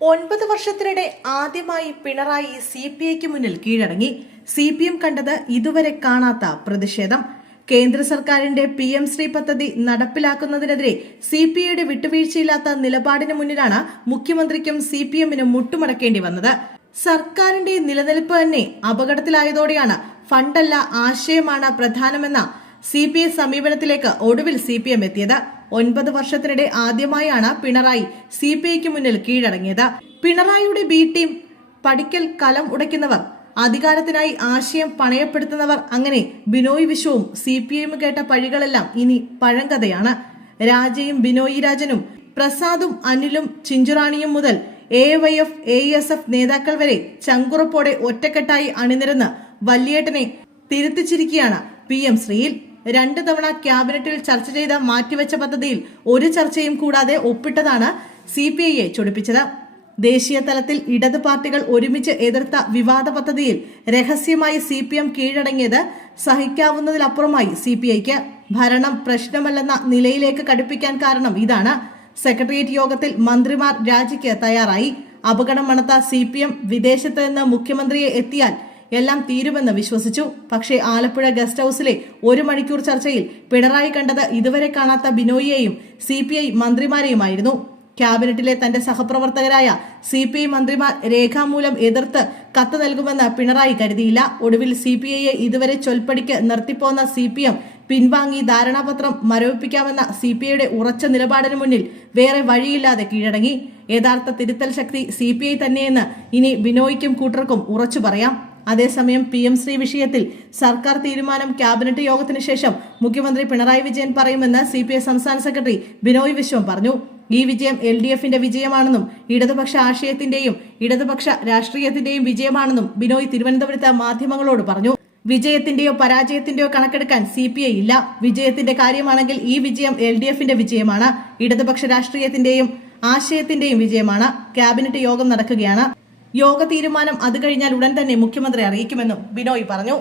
ഒൻപത് വർഷത്തിനിടെ ആദ്യമായി പിണറായി സി പി ഐക്ക് മുന്നിൽ കീഴടങ്ങി. സി പി എം കണ്ടത് ഇതുവരെ കാണാത്ത പ്രതിഷേധം. കേന്ദ്ര സർക്കാരിന്റെ പി എം ശ്രീ പദ്ധതി നടപ്പിലാക്കുന്നതിനെതിരെ സി പി ഐയുടെ വിട്ടുവീഴ്ചയില്ലാത്ത നിലപാടിന് മുന്നിലാണ് മുഖ്യമന്ത്രിക്കും സി പി എമ്മിനും മുട്ടുമടക്കേണ്ടി വന്നത്. സർക്കാരിന്റെ നിലനിൽപ്പ് തന്നെ അപകടത്തിലായതോടെയാണ് ഫണ്ടല്ല ആശയമാണ് പ്രധാനമെന്ന സി പി ഐ സമീപനത്തിലേക്ക് ഒടുവിൽ സി പി എം എത്തിയത്. ഒൻപത് വർഷത്തിനിടെ ആദ്യമായാണ് പിണറായി സി പി ഐക്ക് മുന്നിൽ കീഴടങ്ങിയത്. പിണറായിയുടെ ബി ടീം പഠിക്കൽ കലം ഉടയ്ക്കുന്നവർ അധികാരത്തിനായി ആശയം പണയപ്പെടുത്തുന്നവർ അങ്ങനെ ബിനോയ് വിശ്വവും സി പി ഐയും കേട്ട പഴികളെല്ലാം ഇനി പഴങ്കഥയാണ്. രാജയും ബിനോയ് രാജനും പ്രസാദും അനിലും ചിഞ്ചുറാണിയും മുതൽ A Y F A S F നേതാക്കൾ വരെ ചങ്കുറപ്പോടെ ഒറ്റക്കെട്ടായി അണിനിരന്ന് വല്യേട്ടനെ തിരുത്തിച്ചിരിക്കുകയാണ് പി എം ശ്രീയിൽ. രണ്ട് തവണ ക്യാബിനറ്റിൽ ചർച്ച ചെയ്ത മാറ്റിവെച്ച പദ്ധതിയിൽ ഒരു ചർച്ചയും കൂടാതെ ഒപ്പിട്ടതാണ് സി പി ഐയെ ചൊടിപ്പിച്ചത്. ദേശീയ തലത്തിൽ ഇടത് പാർട്ടികൾ ഒരുമിച്ച് എതിർത്ത വിവാദ പദ്ധതിയിൽ രഹസ്യമായി സി പി എം കീഴടങ്ങിയത് സഹിക്കാവുന്നതിലപ്പുറമായി സി പി ഐക്ക്. ഭരണം പ്രശ്നമല്ലെന്ന നിലയിലേക്ക് കടുപ്പിക്കാൻ കാരണം ഇതാണ്. സെക്രട്ടേറിയറ്റ് യോഗത്തിൽ മന്ത്രിമാർ രാജിക്ക് തയ്യാറായി. അപകടം മണത്ത സി പി എം വിദേശത്ത് നിന്ന് മുഖ്യമന്ത്രിയെ എത്തിയാൽ എല്ലാം തീരുമെന്ന് വിശ്വസിച്ചു. പക്ഷേ ആലപ്പുഴ ഗസ്റ്റ് ഹൌസിലെ ഒരു മണിക്കൂർ ചർച്ചയിൽ പിണറായി കണ്ടത് ഇതുവരെ കാണാത്ത ബിനോയിയെയും സി പി ഐ മന്ത്രിമാരെയുമായിരുന്നു. ക്യാബിനറ്റിലെ തന്റെ സഹപ്രവർത്തകരായ സി പി ഐ മന്ത്രിമാർ രേഖാമൂലം എതിർത്ത് കത്ത് നൽകുമെന്ന് പിണറായി കരുതിയില്ല. ഒടുവിൽ സി പി ഐയെ ഇതുവരെ ചൊൽപ്പടിക്ക് നിർത്തിപ്പോന്ന സി പി എം പിൻവാങ്ങി ധാരണാപത്രം മരവിപ്പിക്കാമെന്ന സി പി ഐയുടെ ഉറച്ച നിലപാടിന് മുന്നിൽ വേറെ വഴിയില്ലാതെ കീഴടങ്ങി. യഥാർത്ഥ തിരുത്തൽ ശക്തി സി പി ഐ തന്നെയെന്ന് ഇനി ബിനോയ്ക്കും കൂട്ടർക്കും ഉറച്ചു പറയാം. അതേസമയം പി എം ശ്രീ വിഷയത്തിൽ സർക്കാർ തീരുമാനം ക്യാബിനറ്റ് യോഗത്തിന് ശേഷം മുഖ്യമന്ത്രി പിണറായി വിജയൻ പറയുമെന്ന് സി പി ഐ സംസ്ഥാന സെക്രട്ടറി ബിനോയ് വിശ്വം പറഞ്ഞു. ഈ വിജയം എൽ ഡി എഫിന്റെ വിജയമാണെന്നും ഇടതുപക്ഷ ആശയത്തിന്റെയും ഇടതുപക്ഷ രാഷ്ട്രീയത്തിന്റെയും വിജയമാണെന്നും ബിനോയ് തിരുവനന്തപുരത്ത് മാധ്യമങ്ങളോട് പറഞ്ഞു. വിജയത്തിന്റെയോ പരാജയത്തിന്റെയോ കണക്കെടുക്കാൻ സി പി ഐ ഇല്ല. വിജയത്തിന്റെ കാര്യമാണെങ്കിൽ ഈ വിജയം എൽ ഡി എഫിന്റെ വിജയമാണ്. ഇടതുപക്ഷ രാഷ്ട്രീയത്തിന്റെയും ആശയത്തിന്റെയും വിജയമാണ്. ക്യാബിനറ്റ് യോഗം നടക്കുകയാണ്. യോഗ തീരുമാനം അത് കഴിഞ്ഞാൽ ഉടൻ തന്നെ മുഖ്യമന്ത്രി അറിയിക്കുമെന്നും ബിനോയ് പറഞ്ഞു.